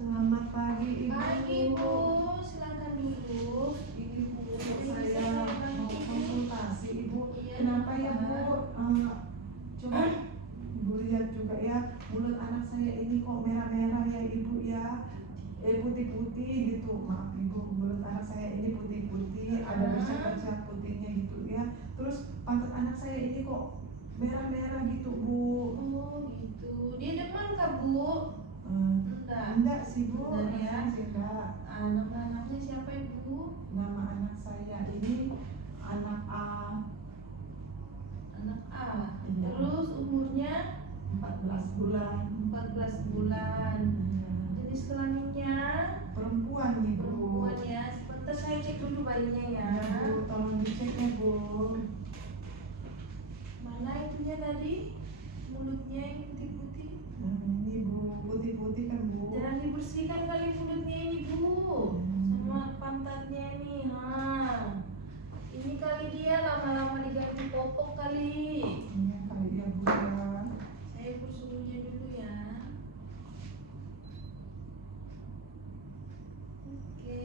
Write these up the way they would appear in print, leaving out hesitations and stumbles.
Selamat pagi Ibu. Pagi Bu, silakan dulu. Ini Bu, saya mau konsultasi Ibu. Kenapa ya Bu? Coba Ibu lihat juga ya, mulut anak saya ini kok merah-merah ya Ibu ya. Putih-putih gitu. Maaf Ibu, mulut anak saya ini putih-putih, ada bercak-bercak putihnya gitu ya. Terus pantat anak saya ini kok merah-merah gitu Bu. Oh gitu. Dia demam kah Bu? Enggak sih Bu, Enggak ya. enggak. Anak-anaknya siapa Ibu? Nama anak saya ini anak A. Anak A. Iya. Terus umurnya 14 bulan. 14 bulan. Jenis kelaminnya Perempuan nih Bu. perempuan ya. Sebentar saya cek dulu bayinya ya. Ya Bu, tolong dicek ya Bu. Mana itunya tadi? Mulutnya yang putih-putih. Ini Bu, putih-putih kan Bu. Jangan dibersihkan kali mulutnya ini Bu. Sama pantatnya nih. Ini kali dia lama-lama diganti popok kali. Iya kali ya Bu ya. Saya ukur suhunya dulu ya. Oke.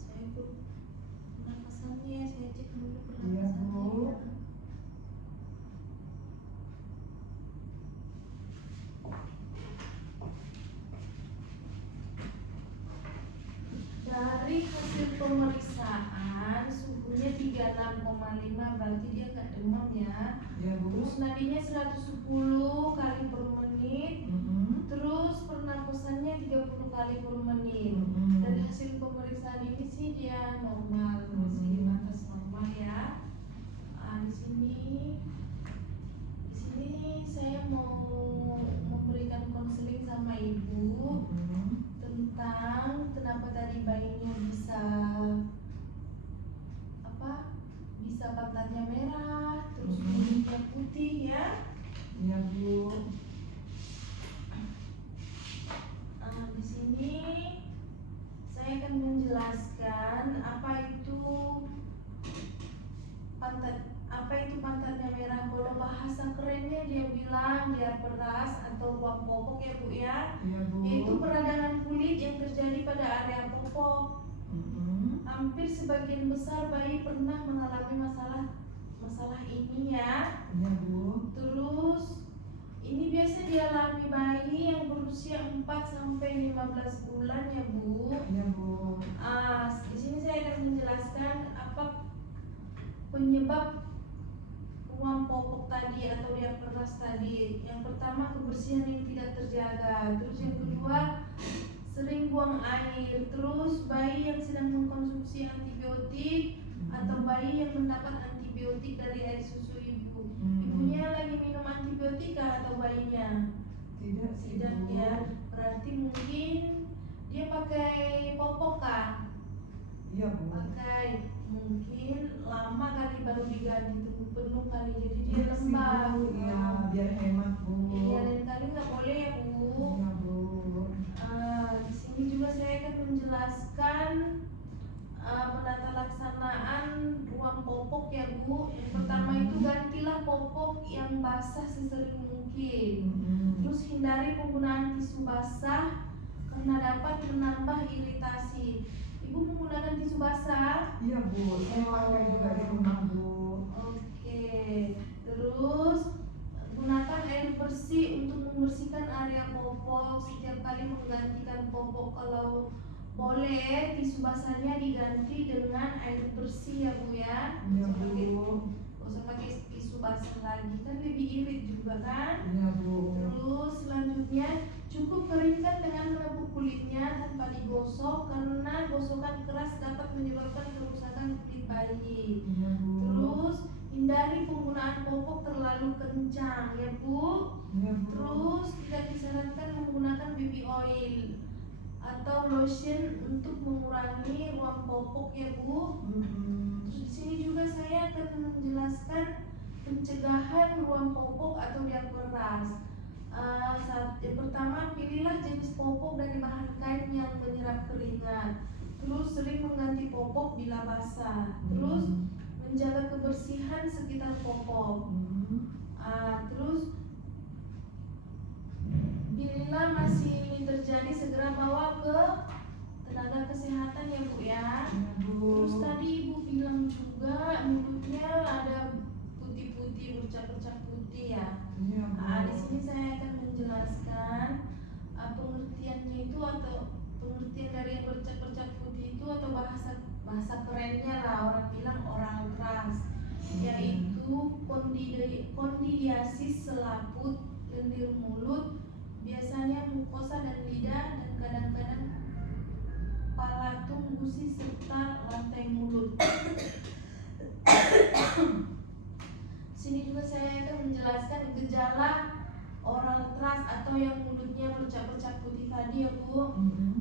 Saya ukur pernapasannya. Saya cek dulu Iya Bu. pernapasannya. Dari hasil pemeriksaan suhunya 36,5, berarti dia nggak demam ya. Iya Bu. Terus nadinya 110 kali per menit. Terus pernapasannya 30 kali per menit. Dari hasil pemeriksaan ini sih dia normal, masih batas normal ya. Di sini saya mau memberikan konseling sama Ibu tentang kenapa tadi bayinya bisa pantatnya merah, terus mulutnya putih ya. Iya Bu. Di sini saya akan menjelaskan apa itu pantatnya merah. Kalau bahasa kerennya dia bilang dia peras atau ruang popok ya Bu ya. Iya Bu. Yaitu peradangan kulit yang terjadi pada area popok. Hampir sebagian besar bayi pernah mengalami masalah ini ya. Iya Bu. Terus ini biasa dialami bayi yang berusia 4 sampai 15 bulan ya Bu. Iya Bu. Di sini saya akan menjelaskan apa penyebab ruang popok tadi atau dia peras tadi. Yang pertama kebersihan yang tidak terjaga. Terus yang kedua sering buang air. Terus bayi yang sedang mengkonsumsi antibiotik atau bayi yang mendapat antibiotik dari air susu ibu. Ibunya lagi minum antibiotik atau bayinya? Tidak sih Tidak Bu. ya. Berarti mungkin dia pakai popok kah? Iya Bu. Pakai. Mungkin lama kali baru diganti penuh kali, jadi dia Iya sih, lembab. Bu. Iya, biar hemat Bu. Iya, lain kali nggak boleh ya Bu. Iya Bu. Di sini juga saya akan menjelaskan penata laksanaan ruang popok ya Bu. Yang pertama itu gantilah popok yang basah sesering mungkin. Terus hindari penggunaan tisu basah karena dapat menambah iritasi. Ibu menggunakan tisu basah? Iya Bu, saya pakai juga di rumah Bu. Oke. Terus gunakan air bersih untuk membersihkan area popok. Setiap kali menggantikan popok, kalau boleh tisu basahnya diganti dengan air bersih ya Bu ya. Iya Nggak Bu. usah pakai tisu basah lagi, kan lebih irit juga kan. Iya Bu. Terus selanjutnya cukup keringkan dengan merebus kulitnya tanpa digosok karena gosokan keras dapat menyebabkan kerusakan kulit bayi. Iya Bu. Terus hindari penggunaan popok terlalu kencang ya Bu. Iya Bu. Terus tidak disarankan menggunakan baby oil atau lotion untuk mengurangi ruang popok ya Bu. Terus di sini juga saya akan menjelaskan pencegahan ruang popok atau dia peras. Yang pertama, pilihlah jenis popok dari bahan kain yang menyerap keringat. Terus sering mengganti popok bila basah. Terus menjaga kebersihan sekitar popok. Terus bercak-bercak putih itu atau bahasa kerennya lah orang bilang oral keras, yaitu kondidiasis selaput lendir mulut, biasanya mukosa dan lidah, dan kadang-kadang palatung, gusi, serta lantai mulut. Sini juga saya akan menjelaskan gejala oral keras atau yang mulutnya bercak-bercak putih tadi ya Bu.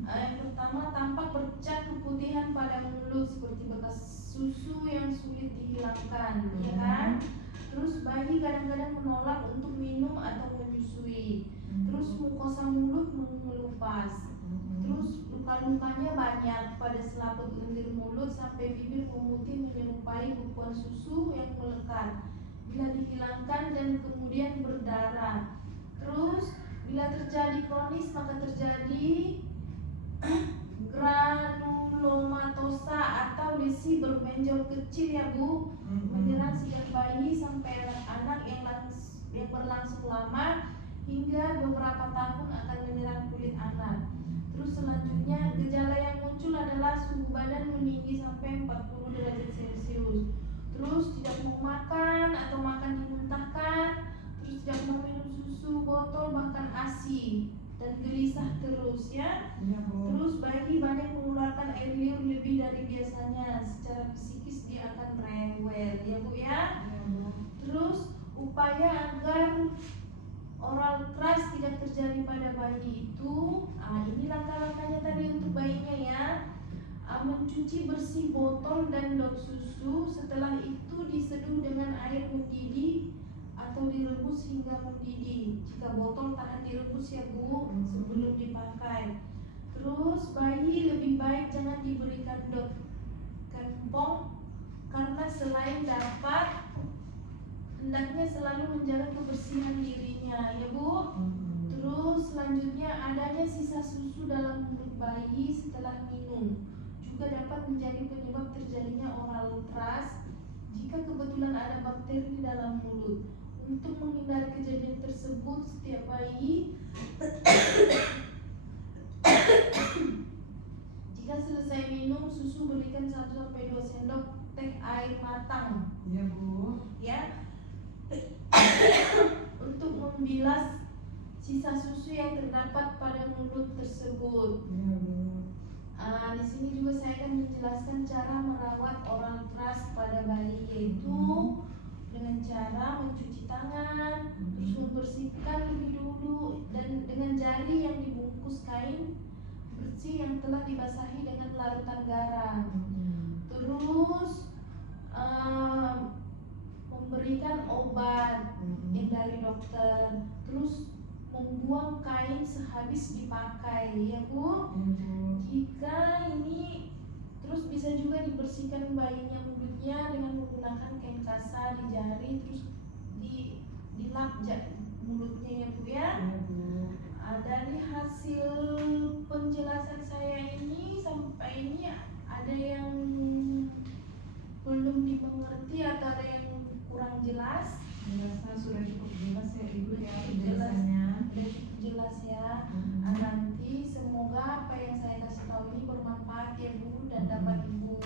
Yang pertama, tampak bercak keputihan pada mulut seperti bekas susu yang sulit dihilangkan, ya kan? Terus bayi kadang-kadang menolak untuk minum atau menyusui. Terus mukosa mulut mengelupas. Terus luka-lukanya banyak pada selaput lendir mulut sampai bibir memutih menyerupai bekuan susu yang melekat. Bila dihilangkan dan kemudian berdarah. Terus bila terjadi kronis maka terjadi granulomatosa atau lesi berbenjol kecil ya Bu, menyerang sejak bayi sampai anak-anak yang berlangsung lama hingga beberapa tahun akan menyerang kulit anak. Terus selanjutnya gejala yang muncul adalah suhu badan meninggi sampai 40 derajat Celcius. Terus tidak mau makan atau makan dimuntahkan, terus tidak mau minum susu botol bahkan ASI, dan gelisah terus ya. Terus bayi banyak mengeluarkan air liur lebih dari biasanya, secara psikis dia akan rewel ya Bu ya. Terus upaya agar oral keras tidak terjadi pada bayi itu, ini langkah-langkahnya tadi untuk bayinya ya. Mencuci bersih botol dan dot susu, setelah itu diseduh dengan air mendidih atau direbus hingga mendidih. Jika botol tahan direbus ya Bu, sebelum dipakai. Terus bayi lebih baik jangan diberikan dot kempong, karena selain dapat, hendaknya selalu menjaga kebersihan dirinya ya Bu. Terus selanjutnya adanya sisa susu dalam mulut bayi setelah minum juga dapat menjadi penyebab terjadinya oral keras jika kebetulan ada bakteri di dalam mulut. Untuk menghindari kejadian tersebut, setiap bayi jika selesai minum susu berikan 1-2 sendok teh air matang ya Bu ya, untuk membilas sisa susu yang terdapat pada mulut tersebut. ya Bu. Di sini juga saya akan menjelaskan cara merawat oral keras pada bayi, yaitu dengan cara mencuci tangan, terus membersihkan lebih dulu dan dengan jari yang dibungkus kain bersih yang telah dibasahi dengan larutan garam. Terus memberikan obat yang dari dokter. Terus membuang kain sehabis dipakai ya Bu. Jika ini terus bisa juga dibersihkan bayinya mulutnya dengan menggunakan kain kasa di jari, terus dilap mulutnya ya Bu ya. Dari hasil penjelasan saya ini sampai ini ada yang belum dimengerti atau ada yang kurang jelas? Jelasnya sudah cukup jelas ya Ibu ya penjelasannya. penjelasannya. Sudah cukup jelas ya. Nanti semoga apa yang saya kasih tahu ini bermanfaat ya Bu, dan dapat Ibu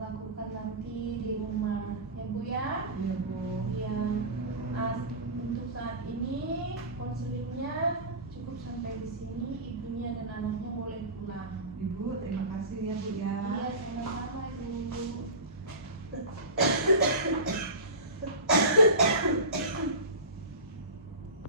lakukan nanti di rumah ya Bu ya. Iya Bu. Ya. Untuk saat ini konselingnya cukup sampai di sini, ibunya dan anaknya